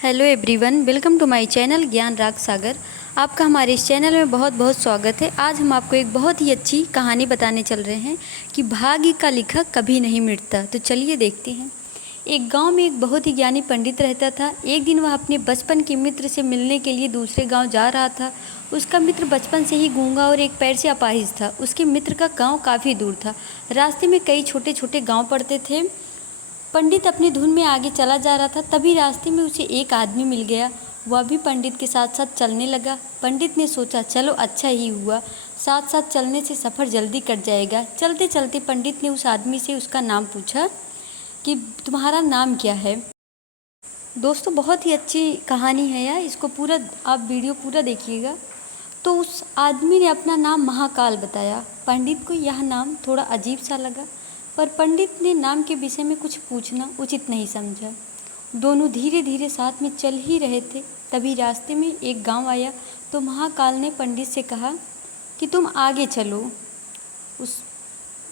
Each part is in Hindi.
Hello everyone, welcome to my channel Gyan Raag सागर। आपका हमारे इस चैनल में बहुत बहुत स्वागत है। आज हम आपको एक बहुत ही अच्छी कहानी बताने चल रहे हैं कि भाग्य का लिखा कभी नहीं मिटता। तो चलिए देखते हैं। एक गांव में एक बहुत ही ज्ञानी पंडित रहता था। एक दिन वह अपने बचपन के मित्र से मिलने के लिए दूसरे गाँव जा रहा था। उसका मित्र बचपन से ही गूंगा और एक पैर से अपाहिज था। उसके मित्र का गाँव काफ़ी दूर था। रास्ते में कई छोटे छोटे गाँव पड़ते थे। पंडित अपनी धुन में आगे चला जा रहा था। तभी रास्ते में उसे एक आदमी मिल गया। वह भी पंडित के साथ साथ चलने लगा। पंडित ने सोचा, चलो अच्छा ही हुआ, साथ साथ चलने से सफ़र जल्दी कट जाएगा। चलते चलते पंडित ने उस आदमी से उसका नाम पूछा कि तुम्हारा नाम क्या है। दोस्तों, बहुत ही अच्छी कहानी है यार, इसको पूरा आप वीडियो पूरा देखिएगा। तो उस आदमी ने अपना नाम महाकाल बताया। पंडित को यह नाम थोड़ा अजीब सा लगा, पर पंडित ने नाम के विषय में कुछ पूछना उचित नहीं समझा। दोनों धीरे धीरे साथ में चल ही रहे थे। तभी रास्ते में एक गांव आया तो महाकाल ने पंडित से कहा कि तुम आगे चलो,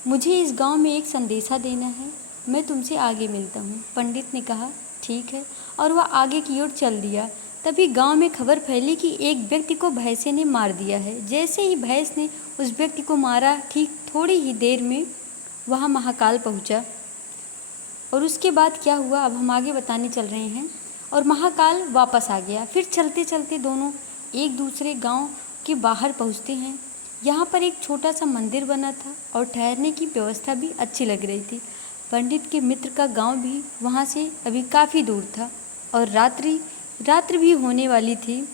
मुझे इस गांव में एक संदेशा देना है, मैं तुमसे आगे मिलता हूँ। पंडित ने कहा ठीक है, और वह आगे की ओर चल दिया। तभी गांव में खबर फैली कि एक व्यक्ति को भैंसे ने मार दिया है। जैसे ही भैंस ने उस व्यक्ति को मारा, ठीक थोड़ी ही देर में वहाँ महाकाल पहुँचा। और उसके बाद क्या हुआ अब हम आगे बताने चल रहे हैं। और महाकाल वापस आ गया। फिर चलते चलते दोनों एक दूसरे गांव के बाहर पहुँचते हैं। यहाँ पर एक छोटा सा मंदिर बना था और ठहरने की व्यवस्था भी अच्छी लग रही थी। पंडित के मित्र का गांव भी वहाँ से अभी काफ़ी दूर था और रात्रि भी होने वाली थी।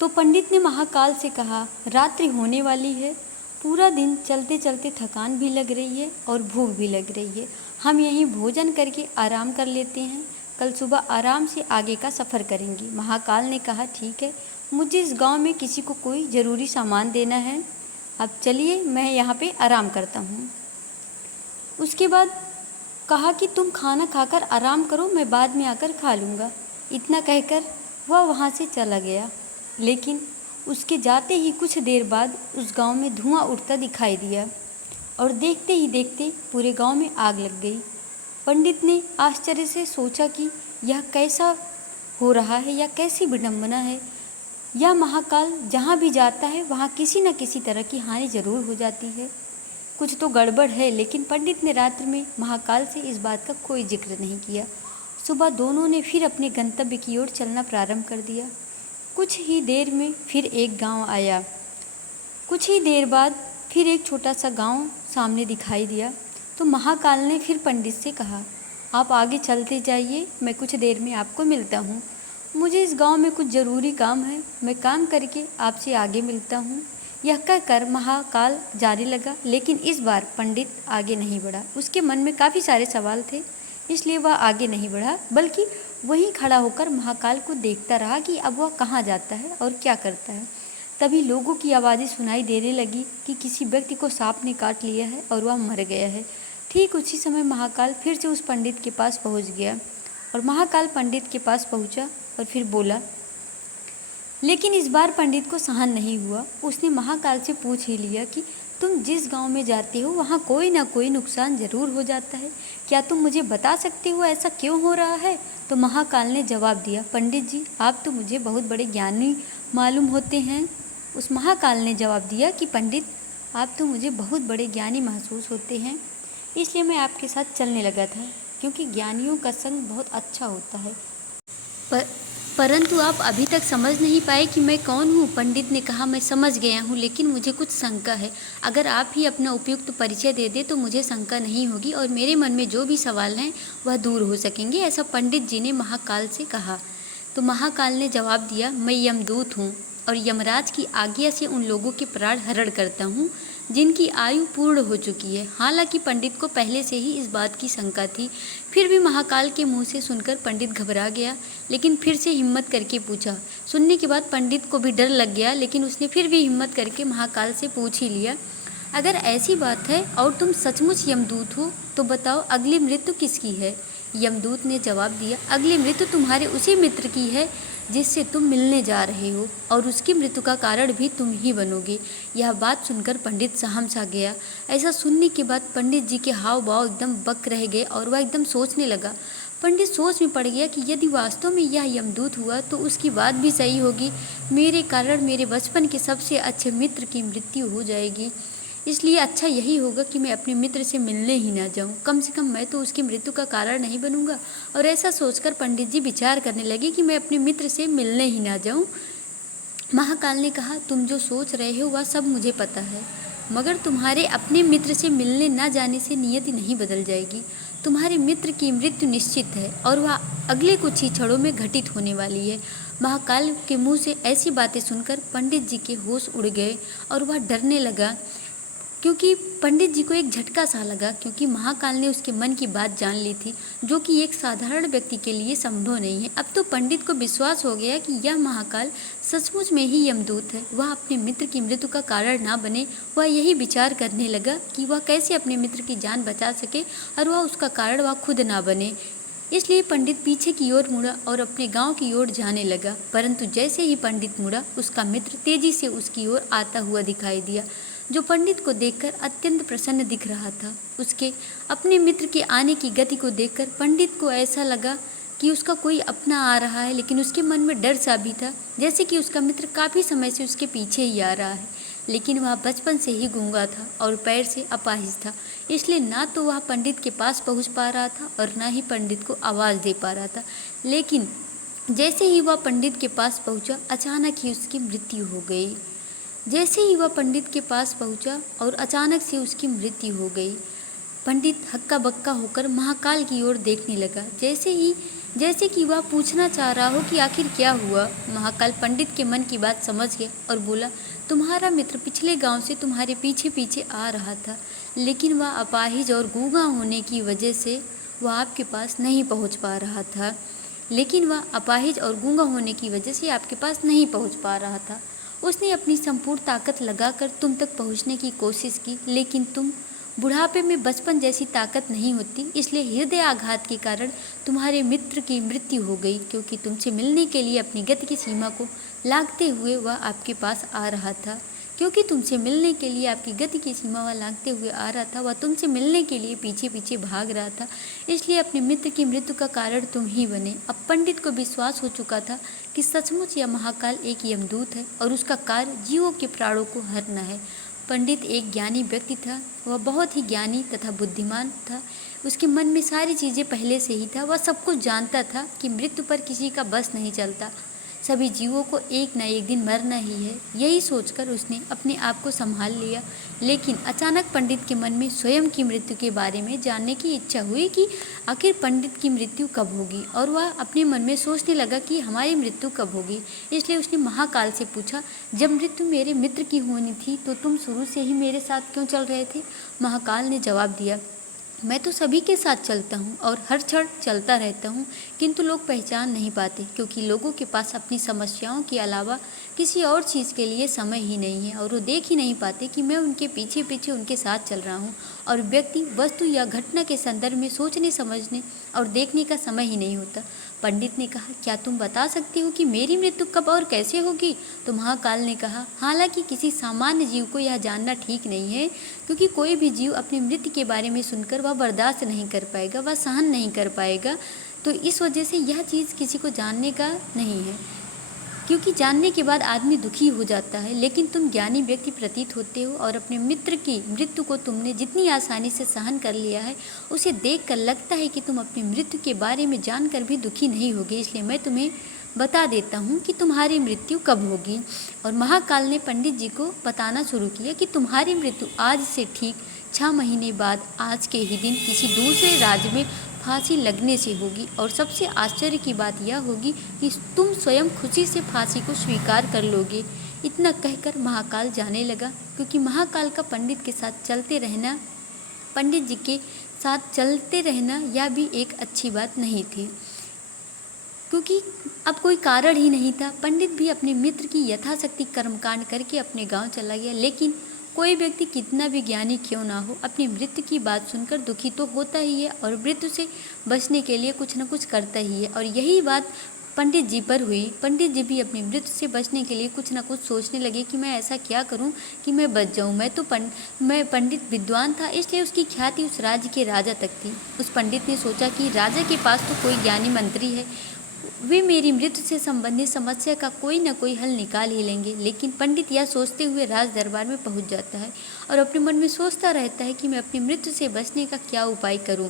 तो पंडित ने महाकाल से कहा, रात्रि होने वाली है, पूरा दिन चलते चलते थकान भी लग रही है और भूख भी लग रही है, हम यहीं भोजन करके आराम कर लेते हैं, कल सुबह आराम से आगे का सफ़र करेंगे। महाकाल ने कहा ठीक है, मुझे इस गांव में किसी को कोई ज़रूरी सामान देना है, अब चलिए मैं यहाँ पे आराम करता हूँ। उसके बाद कहा कि तुम खाना खाकर आराम करो, मैं बाद में आकर खा लूँगा। इतना कहकर वह वहाँ से चला गया। लेकिन उसके जाते ही कुछ देर बाद उस गांव में धुआं उठता दिखाई दिया और देखते ही देखते पूरे गांव में आग लग गई। पंडित ने आश्चर्य से सोचा कि यह कैसा हो रहा है, या कैसी विडंबना है। यह महाकाल जहाँ भी जाता है वहाँ किसी न किसी तरह की हानि जरूर हो जाती है, कुछ तो गड़बड़ है। लेकिन पंडित ने रात्रि में महाकाल से इस बात का कोई जिक्र नहीं किया। सुबह दोनों ने फिर अपने गंतव्य की ओर चलना प्रारंभ कर दिया। कुछ ही देर में फिर एक गांव आया। कुछ ही देर बाद फिर एक छोटा सा गांव सामने दिखाई दिया। तो महाकाल ने फिर पंडित से कहा, आप आगे चलते जाइए, मैं कुछ देर में आपको मिलता हूँ, मुझे इस गांव में कुछ ज़रूरी काम है, मैं काम करके आपसे आगे मिलता हूँ। यह कहकर महाकाल जाने लगा। लेकिन इस बार पंडित आगे नहीं बढ़ा। उसके मन में काफ़ी सारे सवाल थे, इसलिए वह आगे नहीं बढ़ा, बल्कि वहीं खड़ा होकर महाकाल को देखता रहा कि अब वह कहाँ जाता है और क्या करता है। तभी लोगों की आवाज़ें सुनाई देने लगी कि किसी व्यक्ति को सांप ने काट लिया है और वह मर गया है। ठीक उसी समय महाकाल फिर से उस पंडित के पास पहुंच गया और महाकाल पंडित के पास पहुंचा और फिर बोला। लेकिन इस बार पंडित को सहन नहीं हुआ। उसने महाकाल से पूछ ही लिया कि तुम जिस गांव में जाते हो वहाँ कोई ना कोई नुकसान ज़रूर हो जाता है, क्या तुम मुझे बता सकते हो ऐसा क्यों हो रहा है। तो महाकाल ने जवाब दिया, पंडित जी आप तो मुझे बहुत बड़े ज्ञानी मालूम होते हैं। उस महाकाल ने जवाब दिया कि पंडित आप तो मुझे बहुत बड़े ज्ञानी महसूस होते हैं, इसलिए मैं आपके साथ चलने लगा था, क्योंकि ज्ञानियों का संग बहुत अच्छा होता है। परंतु आप अभी तक समझ नहीं पाए कि मैं कौन हूँ। पंडित ने कहा, मैं समझ गया हूँ, लेकिन मुझे कुछ शंका है। अगर आप ही अपना उपयुक्त परिचय दे दें तो मुझे शंका नहीं होगी और मेरे मन में जो भी सवाल हैं वह दूर हो सकेंगे, ऐसा पंडित जी ने महाकाल से कहा। तो महाकाल ने जवाब दिया, मैं यमदूत हूँ और यमराज की आज्ञा से उन लोगों के प्राण हरण करता हूँ जिनकी आयु पूर्ण हो चुकी है। हालांकि पंडित को पहले से ही इस बात की शंका थी, फिर भी महाकाल के मुंह से सुनकर पंडित घबरा गया, लेकिन फिर से हिम्मत करके पूछा। सुनने के बाद पंडित को भी डर लग गया, लेकिन उसने फिर भी हिम्मत करके महाकाल से पूछ ही लिया, अगर ऐसी बात है और तुम सचमुच यमदूत हो तो बताओ अगली मृत्यु किसकी है। यमदूत ने जवाब दिया, अगली मृत्यु तुम्हारे उसी मित्र की है जिससे तुम मिलने जा रहे हो, और उसकी मृत्यु का कारण भी तुम ही बनोगे। यह बात सुनकर पंडित सहम सा गया। ऐसा सुनने के बाद पंडित जी के हाव भाव एकदम बक रह गए और वह एकदम सोचने लगा। पंडित सोच में पड़ गया कि यदि वास्तव में यह यमदूत हुआ तो उसकी बात भी सही होगी। मेरे कारण मेरे बचपन के सबसे अच्छे मित्र की मृत्यु हो जाएगी। इसलिए अच्छा यही होगा कि मैं अपने मित्र से मिलने ही ना जाऊं। कम से कम मैं तो उसकी मृत्यु का कारण नहीं बनूंगा। और ऐसा सोचकर पंडित जी विचार करने लगे कि मैं अपने मित्र से मिलने ही ना जाऊं। महाकाल ने कहा, तुम जो सोच रहे हो वह सब मुझे पता है, मगर तुम्हारे अपने मित्र से मिलने न जाने से नियति नहीं बदल जाएगी। तुम्हारे मित्र की मृत्यु निश्चित है और वह अगले कुछ ही क्षणों में घटित होने वाली है। महाकाल के मुंह से ऐसी बातें सुनकर पंडित जी के होश उड़ गए और वह डरने लगा, क्योंकि पंडित जी को एक झटका सा लगा, क्योंकि महाकाल ने उसके मन की बात जान ली थी, जो कि एक साधारण व्यक्ति के लिए संभव नहीं है। अब तो पंडित को विश्वास हो गया कि यह महाकाल सचमुच में ही यमदूत है, वह अपने मित्र की मृत्यु का कारण ना बने। वह यही विचार करने लगा कि वह कैसे अपने मित्र की जान बचा सके और वह उसका कारण वह खुद ना बने। इसलिए पंडित पीछे की ओर मुड़ा और अपने गांव की ओर जाने लगा। परंतु जैसे ही पंडित मुड़ा, उसका मित्र तेजी से उसकी ओर आता हुआ दिखाई दिया, जो पंडित को देखकर अत्यंत प्रसन्न दिख रहा था। उसके अपने मित्र के आने की गति को देखकर पंडित को ऐसा लगा कि उसका कोई अपना आ रहा है, लेकिन उसके मन में डर सा भी था, जैसे कि उसका मित्र काफ़ी समय से उसके पीछे ही आ रहा है। लेकिन वह बचपन से ही गूंगा था और पैर से अपाहिज था, इसलिए ना तो वह पंडित के पास पहुंच पा रहा था और ना ही पंडित को आवाज़ दे पा रहा था। लेकिन जैसे ही वह पंडित के पास पहुंचा, अचानक ही उसकी मृत्यु हो गई। जैसे ही वह पंडित के पास पहुंचा और अचानक से उसकी मृत्यु हो गई, पंडित हक्का बक्का होकर महाकाल की ओर देखने लगा, जैसे कि वह पूछना चाह रहा हो कि आखिर क्या हुआ। महाकाल पंडित के मन की बात समझ गया और बोला, तुम्हारा मित्र पिछले गांव से तुम्हारे पीछे पीछे आ रहा था, लेकिन वह अपाहिज और गूंगा होने की वजह से वह आपके पास नहीं पहुंच पा रहा था। उसने अपनी संपूर्ण ताकत लगाकर तुम तक पहुंचने की कोशिश की, लेकिन तुम बुढ़ापे में बचपन जैसी ताकत नहीं होती, इसलिए हृदय आघात के कारण तुम्हारे मित्र की मृत्यु हो गई। क्योंकि तुमसे मिलने के लिए अपनी गति की सीमा को लांघते हुए वह आपके पास आ रहा था, वह तुमसे मिलने के लिए पीछे पीछे भाग रहा था, इसलिए अपने मित्र की मृत्यु का कारण तुम ही बने। अब पंडित को विश्वास हो चुका था कि सचमुच यह महाकाल एक यमदूत है और उसका कार्य जीवों के प्राणों को हरना है। पंडित एक ज्ञानी व्यक्ति था, वह बहुत ही ज्ञानी तथा बुद्धिमान था। उसके मन में सारी चीज़ें पहले से ही था। वह सब कुछ जानता था कि मृत्यु पर किसी का बस नहीं चलता, सभी जीवों को एक न एक दिन मरना ही है। यही सोचकर उसने अपने आप को संभाल लिया। लेकिन अचानक पंडित के मन में स्वयं की मृत्यु के बारे में जानने की इच्छा हुई कि आखिर पंडित की मृत्यु कब होगी, और वह अपने मन में सोचने लगा कि हमारी मृत्यु कब होगी। इसलिए उसने महाकाल से पूछा, जब मृत्यु मेरे मित्र की होनी थी तो तुम शुरू से ही मेरे साथ क्यों चल रहे थे? महाकाल ने जवाब दिया, मैं तो सभी के साथ चलता हूँ और हर क्षण चलता रहता हूँ, किंतु लोग पहचान नहीं पाते, क्योंकि लोगों के पास अपनी समस्याओं के अलावा किसी और चीज़ के लिए समय ही नहीं है, और वो देख ही नहीं पाते कि मैं उनके पीछे पीछे उनके साथ चल रहा हूँ। और व्यक्ति वस्तु या घटना के संदर्भ में सोचने समझने और देखने का समय ही नहीं होता। पंडित ने कहा, क्या तुम बता सकती हो कि मेरी मृत्यु कब और कैसे होगी? तो महाकाल ने कहा, हालांकि किसी सामान्य जीव को यह जानना ठीक नहीं है, क्योंकि कोई भी जीव अपनी मृत्यु के बारे में सुनकर वह बर्दाश्त नहीं कर पाएगा, वह सहन नहीं कर पाएगा। तो इस वजह से यह चीज़ किसी को जानने का नहीं है, क्योंकि जानने के बाद आदमी दुखी हो जाता है। लेकिन तुम ज्ञानी व्यक्ति प्रतीत होते हो, और अपने मित्र की मृत्यु को तुमने जितनी आसानी से सहन कर लिया है, उसे देखकर लगता है कि तुम अपनी मृत्यु के बारे में जानकर भी दुखी नहीं होगे। इसलिए मैं तुम्हें बता देता हूँ कि तुम्हारी मृत्यु कब होगी। और महाकाल ने पंडित जी को बताना शुरू किया कि तुम्हारी मृत्यु आज से ठीक 6 महीने बाद आज के ही दिन किसी दूसरे राज्य में फांसी लगने से होगी। और सबसे आश्चर्य की बात यह होगी कि तुम स्वयं खुशी से फांसी को स्वीकार कर लोगे। इतना कहकर महाकाल जाने लगा, क्योंकि महाकाल का पंडित जी के साथ चलते रहना यह भी एक अच्छी बात नहीं थी, क्योंकि अब कोई कारण ही नहीं था। पंडित भी अपने मित्र की यथाशक्ति कर्मकांड करके अपने गांव चला गया। लेकिन कोई व्यक्ति कितना भी ज्ञानी क्यों ना हो, अपनी मृत्यु की बात सुनकर दुखी तो होता ही है, और मृत्यु से बचने के लिए कुछ न कुछ करता ही है। और यही बात पंडित जी पर हुई। पंडित जी भी अपनी मृत्यु से बचने के लिए कुछ न कुछ सोचने लगे कि मैं ऐसा क्या करूं कि मैं बच जाऊं। मैं पंडित विद्वान था, इसलिए उसकी ख्याति उस राज्य के राजा तक थी। उस पंडित ने सोचा कि राजा के पास तो कोई ज्ञानी मंत्री है, वे मेरी मृत्यु से संबंधित समस्या का कोई न कोई हल निकाल ही लेंगे। लेकिन पंडित यह सोचते हुए राज दरबार में पहुंच जाता है और अपने मन में सोचता रहता है कि मैं अपनी मृत्यु से बचने का क्या उपाय करूं।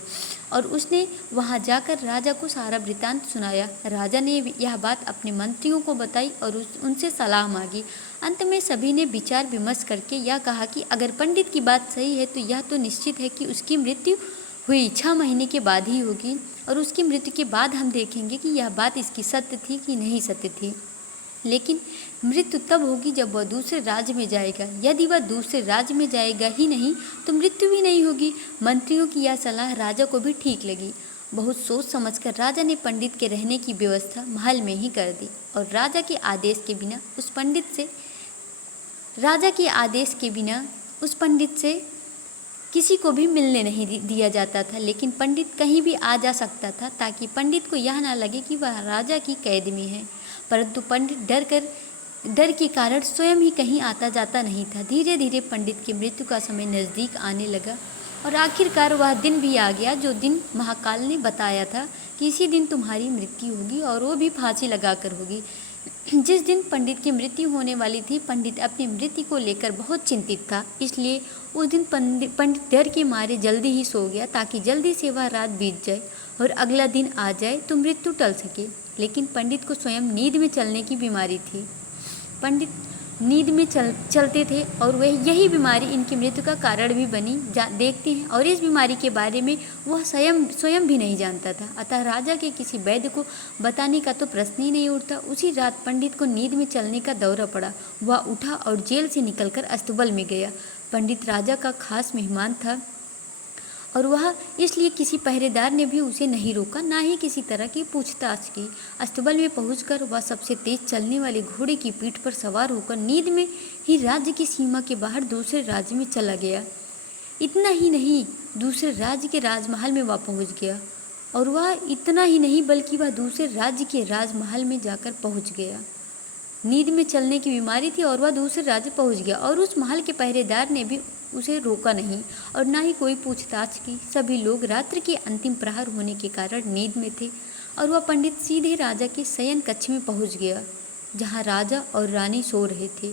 और उसने वहां जाकर राजा को सारा वृत्तांत सुनाया। राजा ने यह बात अपने मंत्रियों को बताई और उनसे सलाह मांगी। अंत में सभी ने विचार विमर्श करके यह कहा कि अगर पंडित की बात सही है तो यह तो निश्चित है कि उसकी मृत्यु हुई 6 महीने के बाद ही होगी, और उसकी मृत्यु के बाद हम देखेंगे कि यह बात इसकी सत्य थी कि नहीं सत्य थी। लेकिन मृत्यु तब होगी जब वह दूसरे राज्य में जाएगा। यदि वह दूसरे राज्य में जाएगा ही नहीं तो मृत्यु भी नहीं होगी। मंत्रियों की यह सलाह राजा को भी ठीक लगी। बहुत सोच समझकर राजा ने पंडित के रहने की व्यवस्था महल में ही कर दी और राजा के आदेश के बिना उस पंडित से किसी को भी मिलने नहीं दिया जाता था। लेकिन पंडित कहीं भी आ जा सकता था ताकि पंडित को यह ना लगे कि वह राजा की कैद में है। परंतु पंडित डर के कारण स्वयं ही कहीं आता जाता नहीं था। धीरे धीरे पंडित की मृत्यु का समय नज़दीक आने लगा और आखिरकार वह दिन भी आ गया जो दिन महाकाल ने बताया था कि इसी दिन तुम्हारी मृत्यु होगी, और वो भी फांसी लगाकर होगी। जिस दिन पंडित की मृत्यु होने वाली थी, पंडित अपनी मृत्यु को लेकर बहुत चिंतित था। इसलिए उस दिन पंडित डर के मारे जल्दी ही सो गया ताकि जल्दी से वह रात बीत जाए और अगला दिन आ जाए तो मृत्यु टल सके। लेकिन पंडित को स्वयं नींद में चलने की बीमारी थी। पंडित नींद में चलते थे और वह यही बीमारी इनकी मृत्यु का कारण भी बनी देखते हैं, और इस बीमारी के बारे में वह स्वयं भी नहीं जानता था। अतः राजा के किसी वैद्य को बताने का तो प्रश्न ही नहीं उठता। उसी रात पंडित को नींद में चलने का दौरा पड़ा। वह उठा और जेल से निकलकर अस्तबल में गया। पंडित राजा का खास मेहमान था और वह इसलिए किसी पहरेदार ने भी उसे नहीं रोका, ना ही किसी तरह की पूछताछ की। अस्तबल में पहुंचकर वह सबसे तेज चलने वाले घोड़े की पीठ पर सवार होकर नींद में ही राज्य की सीमा के बाहर दूसरे राज्य में चला गया। इतना ही नहीं, दूसरे राज्य के राजमहल में वह पहुंच गया, और वह इतना ही नहीं बल्कि वह दूसरे राज्य के राजमहल में जाकर पहुंच गया। नींद में चलने की बीमारी थी और वह दूसरे राज्य पहुंच गया, और उस महल के पहरेदार ने भी उसे रोका नहीं और ना ही कोई पूछताछ की। सभी लोग रात्रि के अंतिम प्रहर होने के कारण नींद में थे और वह पंडित सीधे राजा के शयन कक्ष में पहुंच गया, जहां राजा और रानी सो रहे थे।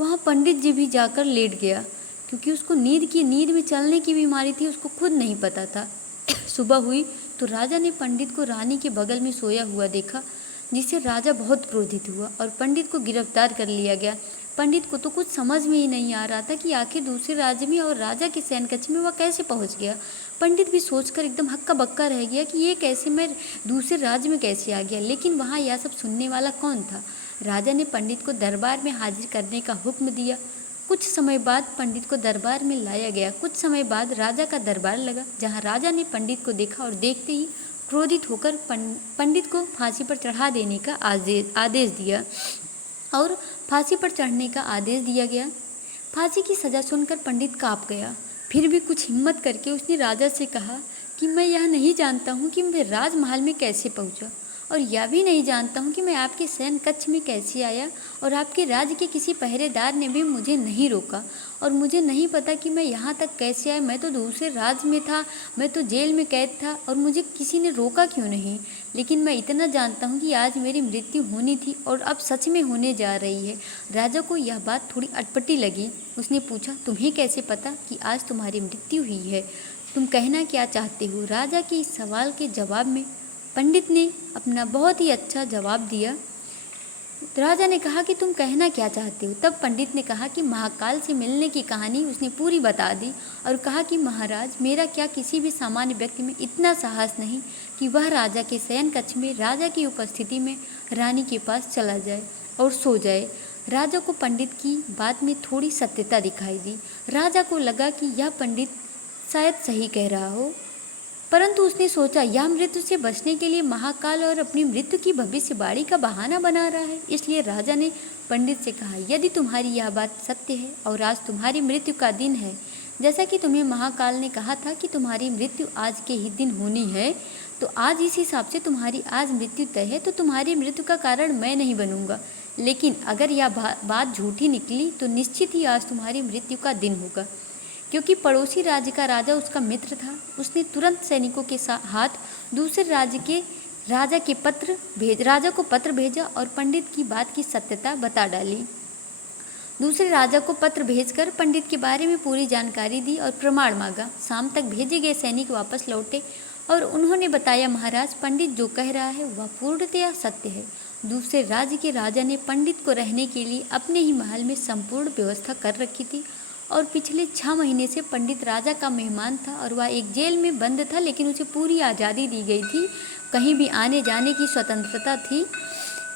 वहां पंडित जी भी जाकर लेट गया, क्योंकि उसको नींद में चलने की बीमारी थी, उसको खुद नहीं पता था। सुबह हुई तो राजा ने पंडित को रानी के बगल में सोया हुआ देखा, जिससे राजा बहुत क्रोधित हुआ और पंडित को गिरफ्तार कर लिया गया। पंडित को तो कुछ समझ में ही नहीं आ रहा था कि आखिर दूसरे राज्य में और राजा के शयन कक्ष में वह कैसे पहुंच गया। पंडित भी सोचकर एकदम हक्का बक्का रह गया कि ये कैसे, मैं दूसरे राज्य में कैसे आ गया। लेकिन वहाँ यह सब सुनने वाला कौन था। राजा ने पंडित को दरबार में हाजिर करने का हुक्म दिया। कुछ समय बाद पंडित को दरबार में लाया गया। कुछ समय बाद राजा का दरबार लगा, जहाँ राजा ने पंडित को देखा और देखते ही क्रोधित होकर पंडित को फांसी पर चढ़ा देने का आदेश दिया और फांसी पर चढ़ने का आदेश दिया गया। फांसी की सज़ा सुनकर पंडित काँप गया। फिर भी कुछ हिम्मत करके उसने राजा से कहा कि मैं यह नहीं जानता हूँ कि मैं राजमहल में कैसे पहुँचा, और यह भी नहीं जानता हूँ कि मैं आपके शयन कक्ष में कैसे आया, और आपके राज्य के किसी पहरेदार ने भी मुझे नहीं रोका, और मुझे नहीं पता कि मैं यहाँ तक कैसे आया। मैं तो दूसरे राज्य में था, मैं तो जेल में कैद था, और मुझे किसी ने रोका क्यों नहीं। लेकिन मैं इतना जानता हूँ कि आज मेरी मृत्यु होनी थी और अब सच में होने जा रही है। राजा को यह बात थोड़ी अटपटी लगी। उसने पूछा, तुम्हें कैसे पता कि आज तुम्हारी मृत्यु हुई है? तुम कहना क्या चाहते हो? राजा के इस सवाल के जवाब में पंडित ने अपना बहुत ही अच्छा जवाब दिया। राजा ने कहा कि तुम कहना क्या चाहते हो? तब पंडित ने कहा कि महाकाल से मिलने की कहानी उसने पूरी बता दी और कहा कि महाराज, मेरा क्या किसी भी सामान्य व्यक्ति में इतना साहस नहीं कि वह राजा के शयन कक्ष में राजा की उपस्थिति में रानी के पास चला जाए और सो जाए। राजा को पंडित की बात में थोड़ी सत्यता दिखाई दी। राजा को लगा कि यह पंडित शायद सही कह रहा हो, परंतु उसने सोचा यह मृत्यु से बचने के लिए महाकाल और अपनी मृत्यु की भविष्यवाणी का बहाना बना रहा है। इसलिए राजा ने पंडित से कहा, यदि तुम्हारी यह बात सत्य है और आज तुम्हारी मृत्यु का दिन है, जैसा कि तुम्हें महाकाल ने कहा था कि तुम्हारी मृत्यु आज के ही दिन होनी है, तो आज इस हिसाब से तुम्हारी आज मृत्यु तय है, तो तुम्हारी मृत्यु का कारण मैं नहीं बनूंगा। लेकिन अगर यह बात झूठी निकली तो निश्चित ही आज तुम्हारी मृत्यु का दिन होगा। क्योंकि पड़ोसी राज्य का राजा उसका मित्र था, उसने तुरंत सैनिकों के हाथ दूसरे राज्य के राजा को पत्र भेजा और पंडित की बात की सत्यता बता डाली। दूसरे राजा को पत्र भेजकर पंडित के बारे में पूरी जानकारी दी और प्रमाण मांगा। शाम तक भेजे गए सैनिक वापस लौटे और उन्होंने बताया, महाराज, पंडित जो कह रहा है वह पूर्णतया सत्य है। दूसरे राज्य के राजा ने पंडित को रहने के लिए अपने ही महल में संपूर्ण व्यवस्था कर रखी थी और पिछले 6 महीने से पंडित राजा का मेहमान था और वह एक जेल में बंद था, लेकिन उसे पूरी आज़ादी दी गई थी, कहीं भी आने जाने की स्वतंत्रता थी।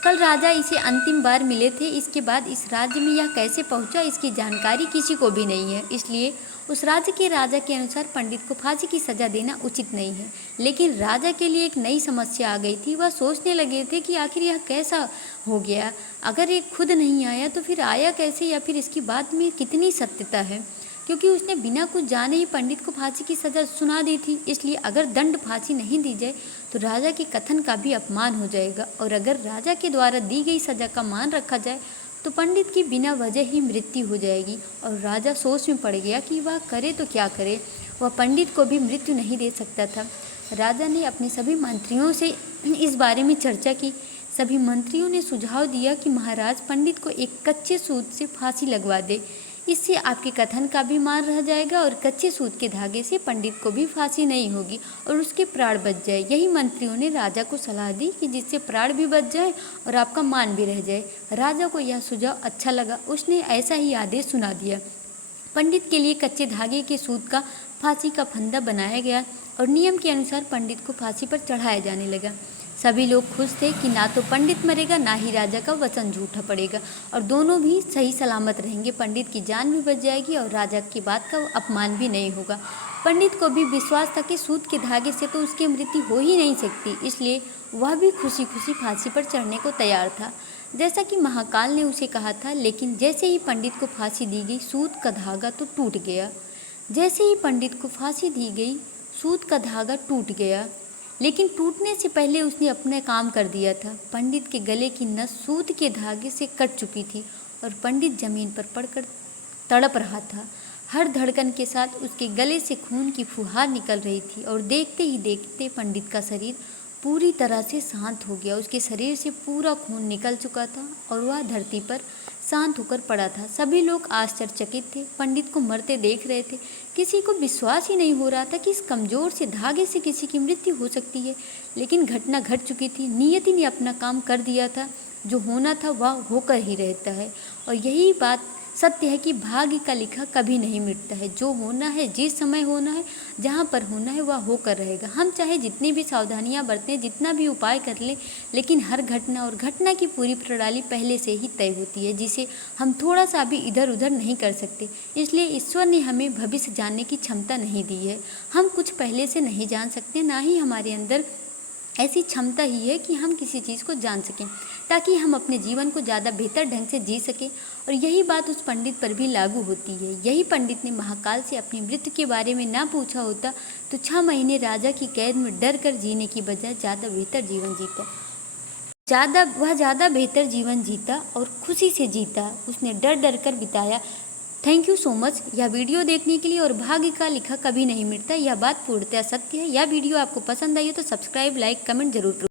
कल राजा इसे अंतिम बार मिले थे। इसके बाद इस राज्य में यह कैसे पहुंचा, इसकी जानकारी किसी को भी नहीं है। इसलिए उस राज्य के राजा के अनुसार पंडित को फांसी की सज़ा देना उचित नहीं है। लेकिन राजा के लिए एक नई समस्या आ गई थी। वह सोचने लगे थे कि आखिर यह कैसा हो गया। अगर ये खुद नहीं आया तो फिर आया कैसे, या फिर इसकी बात में कितनी सत्यता है, क्योंकि उसने बिना कुछ जाने ही पंडित को फांसी की सज़ा सुना दी थी। इसलिए अगर दंड फांसी नहीं दी जाए तो राजा के कथन का भी अपमान हो जाएगा, और अगर राजा के द्वारा दी गई सज़ा का मान रखा जाए तो पंडित की बिना वजह ही मृत्यु हो जाएगी। और राजा सोच में पड़ गया कि वह करे तो क्या करे। वह पंडित को भी मृत्यु नहीं दे सकता था। राजा ने अपने सभी मंत्रियों से इस बारे में चर्चा की। सभी मंत्रियों ने सुझाव दिया कि महाराज, पंडित को एक कच्चे सूत से फांसी लगवा दे, इससे आपके कथन का भी मान रह जाएगा और कच्चे सूत के धागे से पंडित को भी फांसी नहीं होगी और उसके प्राण बच जाए। यही मंत्रियों ने राजा को सलाह दी कि जिससे प्राण भी बच जाए और आपका मान भी रह जाए। राजा को यह सुझाव अच्छा लगा। उसने ऐसा ही आदेश सुना दिया। पंडित के लिए कच्चे धागे के सूत का फांसी का फंदा बनाया गया और नियम के अनुसार पंडित को फांसी पर चढ़ाया जाने लगा। सभी लोग खुश थे कि ना तो पंडित मरेगा, ना ही राजा का वचन झूठा पड़ेगा, और दोनों भी सही सलामत रहेंगे। पंडित की जान भी बच जाएगी और राजा की बात का अपमान भी नहीं होगा। पंडित को भी विश्वास था कि सूत के धागे से तो उसकी मृत्यु हो ही नहीं सकती, इसलिए वह भी खुशी खुशी फांसी पर चढ़ने को तैयार था, जैसा कि महाकाल ने उसे कहा था। लेकिन जैसे ही पंडित को फांसी दी गई, सूत का धागा तो टूट गया। जैसे ही पंडित को फांसी दी गई, सूत का धागा टूट गया, लेकिन टूटने से पहले उसने अपना काम कर दिया था। पंडित के गले की नस सूत के धागे से कट चुकी थी और पंडित जमीन पर पड़कर तड़प रहा था। हर धड़कन के साथ उसके गले से खून की फुहार निकल रही थी और देखते ही देखते पंडित का शरीर पूरी तरह से शांत हो गया। उसके शरीर से पूरा खून निकल चुका था और वह धरती पर शांत होकर पड़ा था। सभी लोग आश्चर्यचकित थे, पंडित को मरते देख रहे थे। किसी को विश्वास ही नहीं हो रहा था कि इस कमज़ोर से धागे से किसी की मृत्यु हो सकती है। लेकिन घटना घट चुकी थी। नियति ने अपना काम कर दिया था। जो होना था वह होकर ही रहता है, और यही बात सत्य है कि भाग्य का लिखा कभी नहीं मिटता है। जो होना है, जिस समय होना है, जहाँ पर होना है, वह होकर रहेगा। हम चाहे जितनी भी सावधानियाँ बरतें, जितना भी उपाय कर लें, लेकिन हर घटना और घटना की पूरी प्रणाली पहले से ही तय होती है, जिसे हम थोड़ा सा भी इधर उधर नहीं कर सकते। इसलिए ईश्वर ने हमें भविष्य जानने की क्षमता नहीं दी है। हम कुछ पहले से नहीं जान सकते, ना ही हमारे अंदर ऐसी क्षमता ही है कि हम किसी चीज़ को जान सकें, ताकि हम अपने जीवन को ज़्यादा बेहतर ढंग से जी सकें। और यही बात उस पंडित पर भी लागू होती है। यही पंडित ने महाकाल से अपनी मृत्यु के बारे में ना पूछा होता तो 6 महीने राजा की कैद में डर कर जीने की बजाय ज़्यादा बेहतर जीवन जीता और खुशी से जीता। उसने डर डर कर बिताया। थैंक यू सो मच यह वीडियो देखने के लिए। और भाग्य का लिखा कभी नहीं मिटता, यह बात पूर्णतः सत्य है। यह वीडियो आपको पसंद आई हो तो सब्सक्राइब, लाइक, कमेंट जरूर करो।